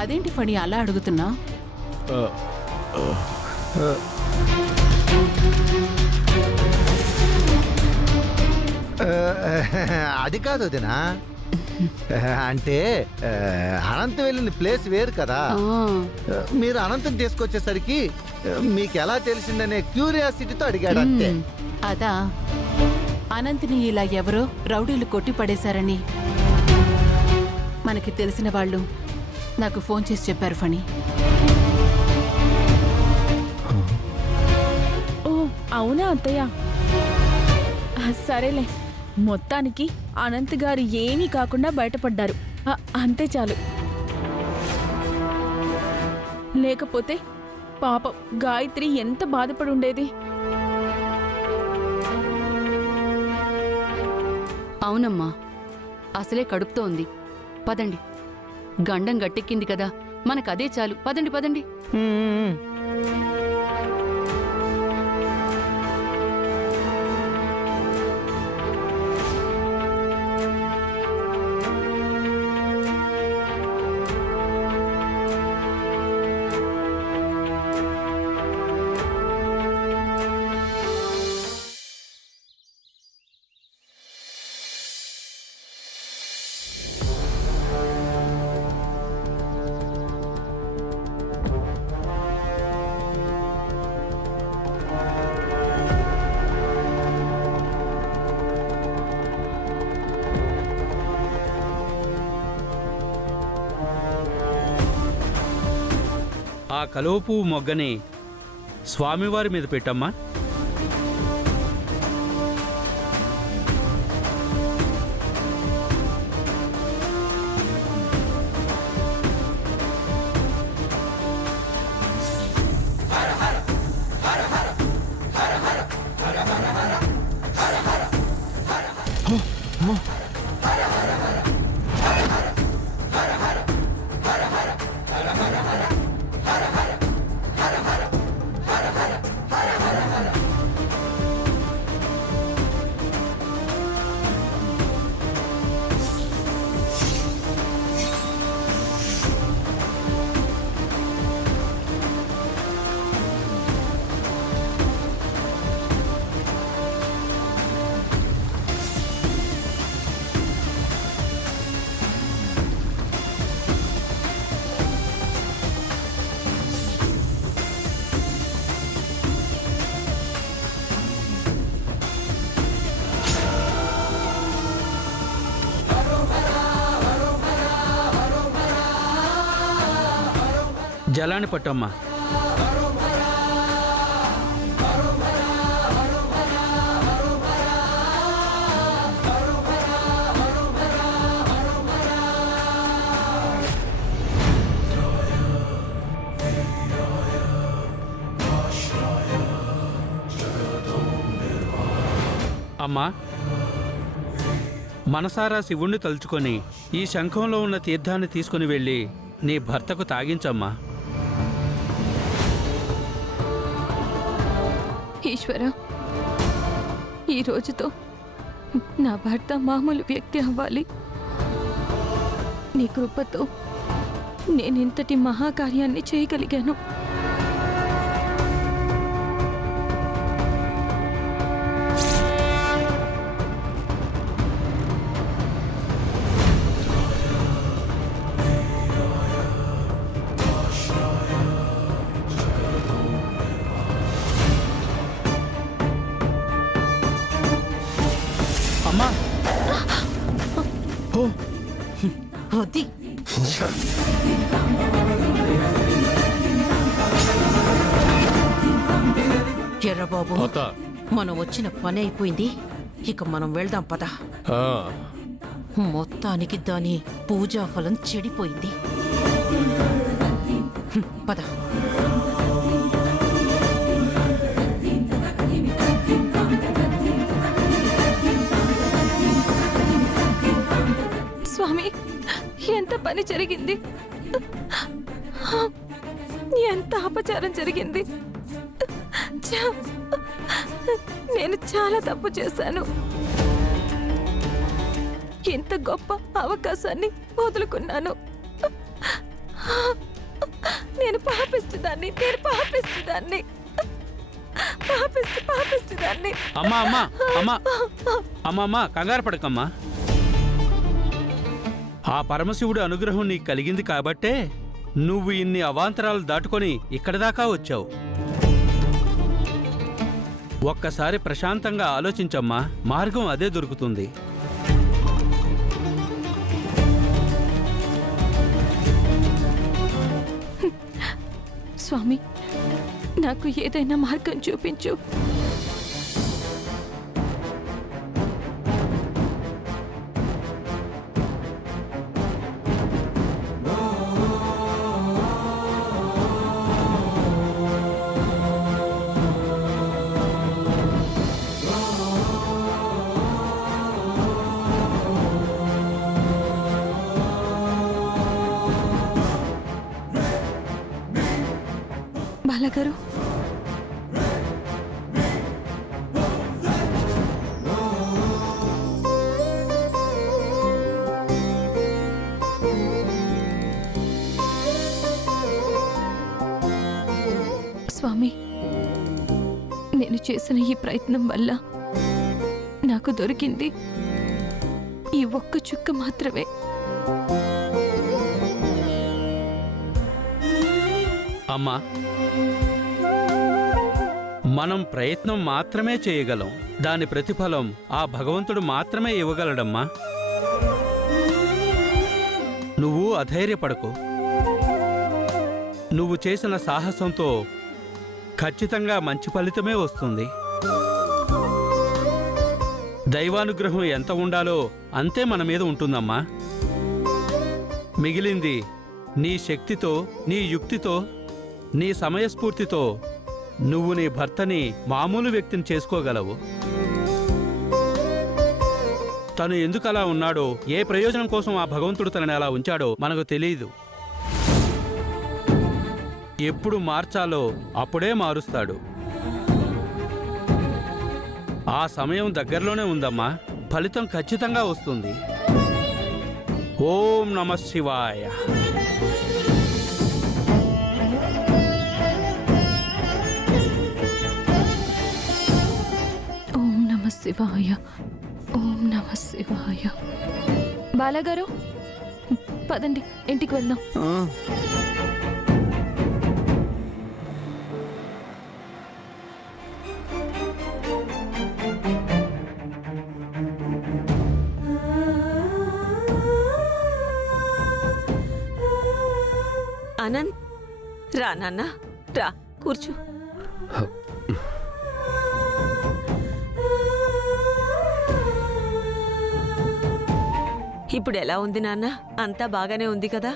అదేంటి ఫణి అలా అడుగుతున్నా? అది కాదు వదినా. అంటే అనంత వెళ్ళిన ప్లేస్ వేరు కదా. మీరు అనంతం తీసుకొచ్చేసరికి మీకు ఎలా తెలిసిందనే క్యూరియాసిటీతో అడిగాడు అంతే. అదా, అనంతిని ఇలా ఎవరో రౌడీలు కొట్టి పడేశారని మనకి తెలిసిన వాళ్ళు నాకు ఫోన్ చేసి చెప్పారు ఫణి. ఓ అవునా అత్తయ్య? సరేలే, మొత్తానికి అనంత్ గారు ఏమీ కాకుండా బయటపడ్డారు, అంతే చాలు. లేకపోతే పాపం గాయత్రి ఎంత బాధపడి ఉండేది. అవునమ్మా, అసలే కడుపుతో ఉంది. పదండి, గండం గట్టెక్కింది కదా, మనకదే చాలు. పదండి పదండి. ఆ కలువ పువ్వు మొగ్గని స్వామివారి మీద పెట్టమ్మా. జలాన్ని పట్టమ్మా. అమ్మా, మనసారా శివుణ్ణి తలుచుకొని ఈ శంఖంలో ఉన్న తీర్థాన్ని తీసుకుని వెళ్ళి నీ భర్తకు తాగించమ్మా. ఈశ్వర, ఈ రోజుతో నా భర్త మామూలు వ్యక్తి అవ్వాలి. నీ కృపతో నేనింతటి మహాకార్యాన్ని చేయగలిగాను. అమ్మా, ఎర్రబాబు, మనం వచ్చిన పని అయిపోయింది. ఇక మనం వెళ్దాం పద. మొత్తానికి దాని పూజా ఫలం చెడిపోయింది. పద. స్వామి, ఎంత పని జరిగింది, ఎంత అపచారం జరిగింది. నేను చాలా తప్పు చేశాను. ఇంత గొప్ప అవకాశాన్ని వదులుకున్నాను. నేను పాపిస్తుదాన్ని, నేను పాపిస్తుదాన్ని, పాపిస్తుదాన్ని. అమ్మా అమ్మా అమ్మా అమ్మా కంగారు పడకమ్మా. ఆ పరమశివుడి అనుగ్రహం నీకు కలిగింది కాబట్టే నువ్వు ఇన్ని అవాంతరాలు దాటుకొని ఇక్కడి దాకా వచ్చావు. ఒక్కసారి ప్రశాంతంగా ఆలోచించమ్మా, మార్గం అదే దొరుకుతుంది. స్వామి, నాకు ఏదైనా మార్గం చూపించు. బాలగారు, స్వామి, నేను చేసిన ఈ ప్రయత్నం వల్ల నాకు దొరికింది ఈ ఒక్క చుక్క మాత్రమే. అమ్మా, మనం ప్రయత్నం మాత్రమే చేయగలం. దాని ప్రతిఫలం ఆ భగవంతుడు మాత్రమే ఇవ్వగలడమ్మా. నువ్వు అధైర్యపడకు. నువ్వు చేసిన సాహసంతో ఖచ్చితంగా మంచి ఫలితమే వస్తుంది. దైవానుగ్రహం ఎంత ఉండాలో అంతే మన మీద ఉంటుందమ్మా. మిగిలింది నీ శక్తితో, నీ యుక్తితో, నీ సమయస్ఫూర్తితో నువ్వు నీ భర్తని మామూలు వ్యక్తిని చేసుకోగలవు. తను ఎందుకు అలా ఉన్నాడో, ఏ ప్రయోజనం కోసం ఆ భగవంతుడు తనని అలా ఉంచాడో మనకు తెలియదు. ఎప్పుడు మార్చాలో అప్పుడే మారుస్తాడు. ఆ సమయం దగ్గరలోనే ఉందమ్మా. ఫలితం ఖచ్చితంగా వస్తుంది. ఓం నమః శివాయ. ఓం నమః శివాయ, ఓం నమః శివాయ. బాలగారు, పదండి, ఇంటికి వెళ్దాం. అనంత్, రా నాన్న, రా కూర్చో. ఇప్పుడు ఎలా ఉంది నాన్న? అంతా బాగానే ఉంది కదా?